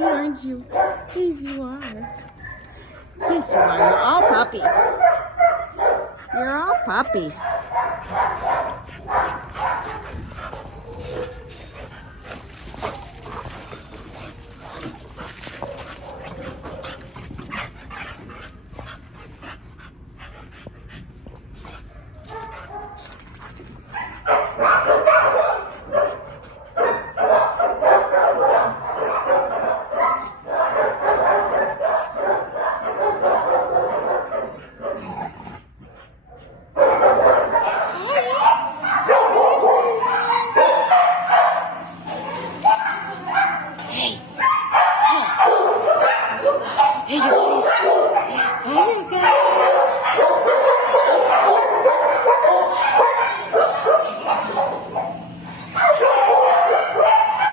puppy, aren't you? Yes, you are. Yes, you are. You're all puppy. You're all puppy.